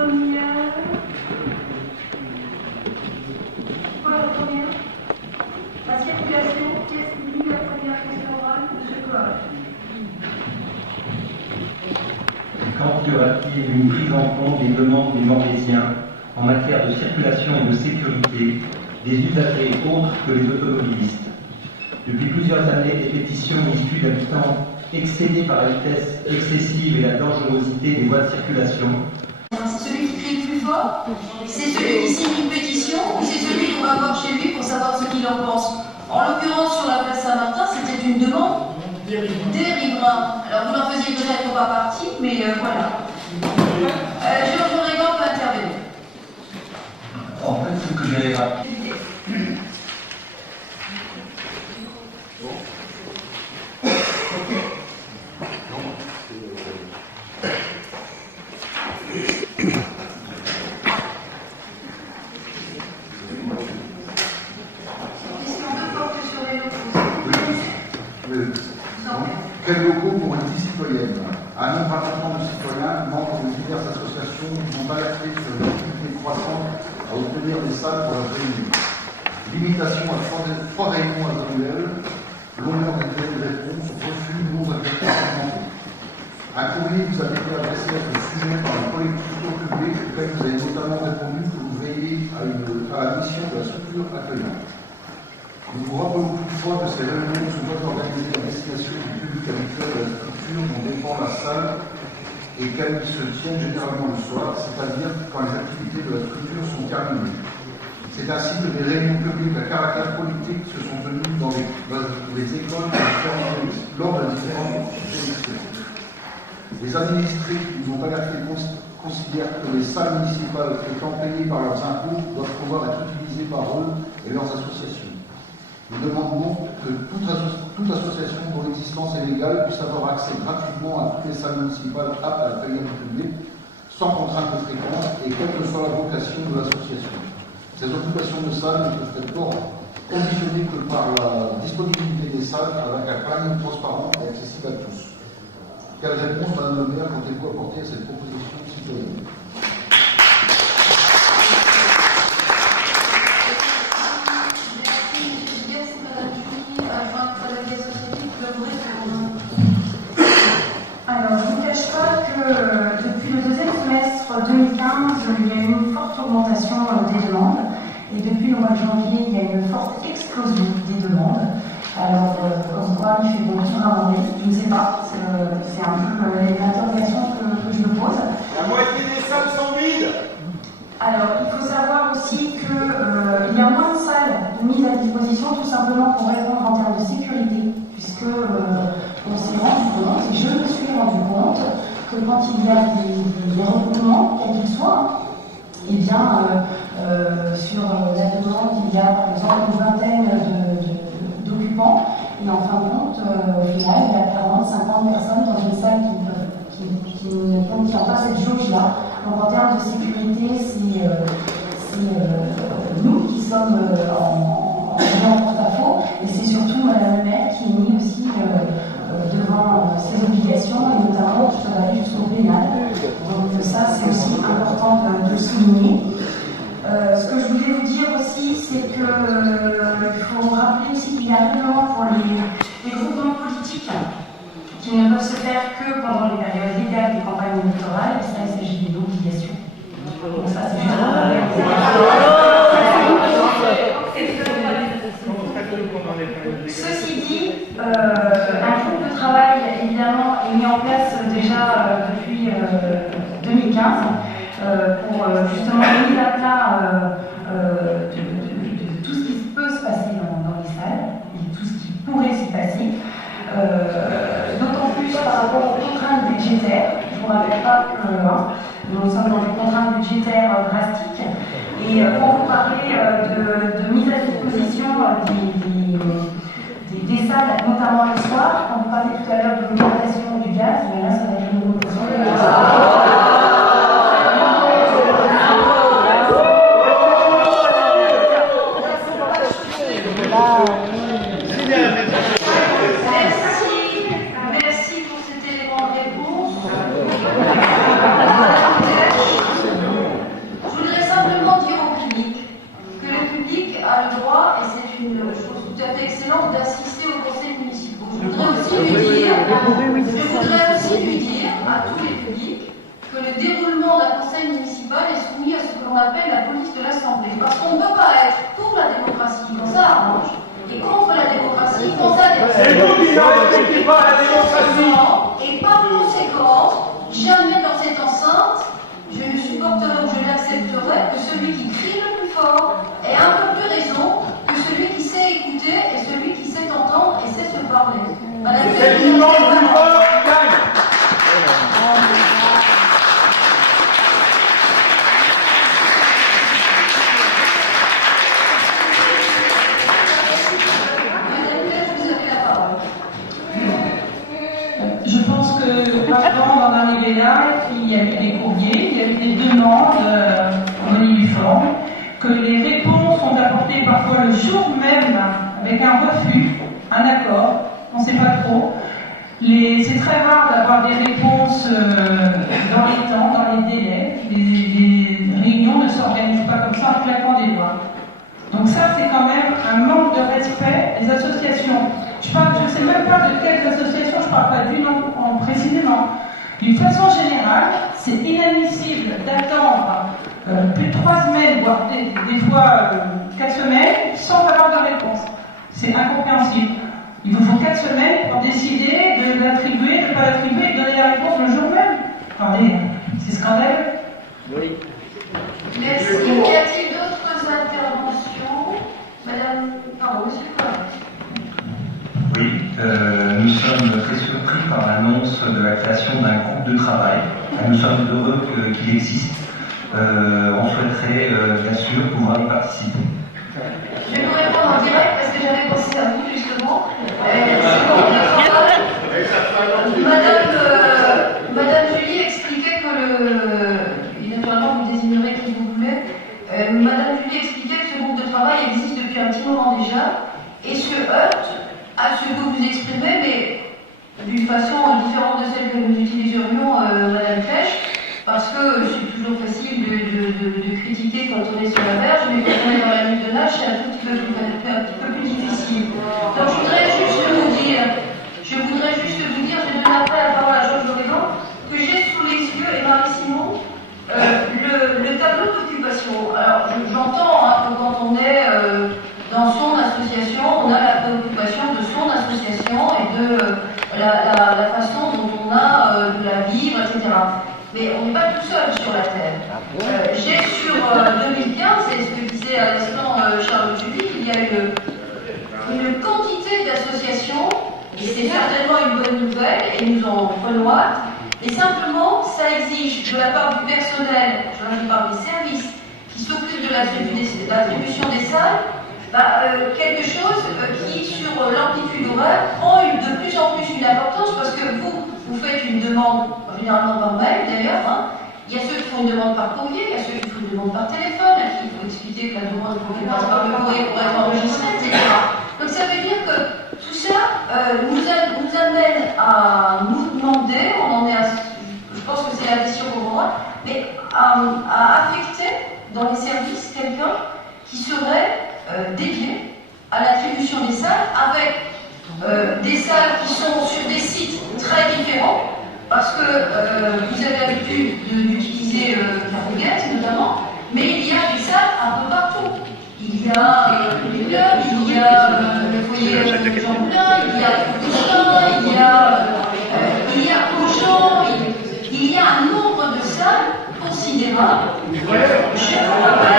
première. Quoi la première? La circulation, qu'est-ce qui dit la première question orale de ce collège? Quand y aura-t-il une prise en compte des demandes des Morlaisiens en matière de circulation et de sécurité, des usagers autres que les automobilistes? Depuis plusieurs années, des pétitions issues d'habitants excédés par la vitesse excessive et la dangerosité des voies de circulation. C'est celui qui crie le plus fort? C'est celui qui signe une pétition? Ou c'est celui qu'on va voir chez lui pour savoir ce qu'il en pense? En l'occurrence, sur la place Saint-Martin, c'était une demande des riverains. Alors vous n'en faisiez peut-être pas partie, mais voilà. Georges Oregon peut intervenir. En fait, ce que j'ai Quels locaux pour une vie citoyenne? Un nombre important de citoyens, membres de diverses associations, vont alerter sur une difficulté croissante à obtenir des salles pour leurs réunions. Limitation à 3 réunions annuelles, longueur des délais de réponse, refus, non-acceptation augmentée. Un courrier vous a été adressé à ce sujet par le collectif public, auquel vous avez notamment répondu que vous veillez à la mission de la structure accueillante. Nous vous rappelons toutefois que ces réunions se doivent organiser à destination du public habituel de la structure dont dépend la salle et qu'elles se tiennent généralement le soir, c'est-à-dire quand les activités de la structure sont terminées. C'est ainsi que des réunions publiques à caractère politique se sont tenues dans les écoles lors de différentes élections. Les administrés qui nous ont alertés considèrent que les salles municipales étant payées par leurs impôts doivent pouvoir être utilisées par eux et leurs associations. Nous demandons que toute association dont l'existence est légale puisse avoir accès gratuitement à toutes les salles municipales aptes à accueillir le public, sans contrainte de fréquence et quelle que soit la vocation de l'association. Ces occupations de salles ne peuvent être conditionnées que par la disponibilité des salles avec un planning transparent et accessible à tous. Quelle réponse, Madame le maire, comptez-vous apporter à cette proposition citoyenne? Alors, je ne vous cache pas que depuis le deuxième semestre 2015, il y a eu une forte augmentation des demandes. Et depuis le mois de janvier, il y a eu une forte explosion des demandes. Alors, comme quoi, il fait bon sur la journée, je ne sais pas. C'est un peu l'interrogation que je me pose. La moitié des salles sont vides. Alors, il faut savoir aussi qu'il y a moins de salles mises à disposition tout simplement pour répondre en termes de sécurité, puisque on s'est rendu compte, et je me suis rendu compte, que quand il y a des regroupements, quels qu'ils soient, eh bien, sur la demande, il y a par exemple une vingtaine d'occupants, et en fin de compte, au final, il y a 40, 50 personnes dans une salle qui ne contient pas cette jauge-là. Donc en termes de sécurité, c'est nous qui sommes en porte-à-faux, et c'est surtout Madame le maire qui est mise aussi devant ses obligations, et notamment qui va aller jusqu'au pénal. Donc ça, c'est aussi important de le souligner. Ce que je voulais vous dire aussi, c'est qu'il faut rappeler aussi qu'il y a un règlement pour les groupements politiques qui ne peuvent se faire que pendant les périodes légales des campagnes électorales, et ça, il s'agit d'une obligation. Donc ça, c'est juste Ceci dit, un groupe de travail, évidemment, est mis en place déjà depuis 2015 pour justement mise à plat de tout ce qui peut se passer dans les salles et tout ce qui pourrait s'y passer. D'autant plus par rapport aux contraintes budgétaires. Je ne vous rappelle pas que nous sommes dans des contraintes budgétaires drastiques. Et pour vous parler de mise à disposition des salles, notamment le soir, quand vous parlez tout à l'heure de l'augmentation du gaz, mais là, ça va être une augmentation du gaz. Merci pour cet élément de réponse. qu'on appelle la police de l'Assemblée. Parce qu'on ne peut pas être pour la démocratie quand ça arrange, et contre la démocratie quand ça dérange. C'est vous qui ne respectez pas la démocratie. Et par conséquent, jamais dans cette enceinte, je ne supporterai ou je n'accepterai que celui qui crie le plus fort ait un peu plus raison que celui qui sait écouter et celui qui sait entendre et sait se parler. C'est qui ment le plus fort qui gagne. Je pense qu'avant d'en arriver là, il y a eu des courriers, il y a eu des demandes en uniforme, que les réponses sont apportées parfois le jour même avec un refus, un accord, on ne sait pas trop. C'est très rare d'avoir des réponses dans les temps, dans les délais. Les réunions ne s'organisent pas comme ça en claquant des doigts. Donc ça, c'est quand même un manque de respect des associations. Je ne sais même pas de quelles associations, je ne parle pas du nom précisément. D'une façon générale, c'est inadmissible d'attendre plus de 3 semaines, voire des fois 4 semaines, sans avoir de réponse. C'est incompréhensible. Il vous faut 4 semaines pour décider de l'attribuer, de ne pas l'attribuer et de donner la réponse le jour même. Attendez, c'est scandaleux. Oui. Merci. Y a-t-il d'autres interventions? Madame, pardon, monsieur le Président. Oui, nous sommes très surpris par l'annonce de la création d'un groupe de travail. Nous sommes heureux qu'il existe. On souhaiterait bien sûr pouvoir y participer. Je vais vous répondre en direct parce que j'avais pensé à vous justement. Madame Julie expliquait que et naturellement vous désignerez qui vous voulez. Madame Julie expliquait que ce groupe de travail existe depuis un petit moment déjà et se heurte à ce que vous exprimez, mais d'une façon différente de celle que nous utiliserions, Madame Flèche, parce que c'est toujours facile de critiquer quand on est sur la berge, mais quand on est dans la nuit de nage, c'est un petit peu plus difficile. Donc je voudrais juste vous dire, j'ai donné après la parole à Georges Lorédan, que j'ai sous les yeux, et Marie-Simon, le tableau d'occupation. Alors j'entends que quand on est dans son association, on a la préoccupation de son association et de la façon dont on a de la vivre, etc. Mais on n'est pas tout seul sur la Terre. J'ai sur 2015, c'est ce que disait à l'instant Charles Julie, il y a une quantité d'associations, et c'est certainement une bonne nouvelle, et nous en prenons acte, mais simplement, ça exige de la part du personnel, je parle des services, qui s'occupent de l'attribution des salles, quelque chose qui, sur l'amplitude horaire, prend de plus en plus une importance, parce que vous faites une demande, généralement par mail d'ailleurs, il y a ceux qui font une demande par courrier, il y a ceux qui font une demande par téléphone, à qui il faut expliquer que la demande faut qu'elle passe par le courrier pour être enregistrée, etc. Donc ça veut dire que tout ça nous amène à nous demander, on en est je pense que c'est la question qu'on prendra, mais à affecter dans les services quelqu'un qui serait dédié à l'attribution des salles, avec des salles qui sont sur des sites très différents, parce que vous avez l'habitude d'utiliser Carnegie notamment, mais il y a des salles un peu partout. Il y a les clubs, il y a le foyer Jean Moulin, il y a Poussin, il y a Auchan, il y a un nombre de salles considérable. Je ne vois pas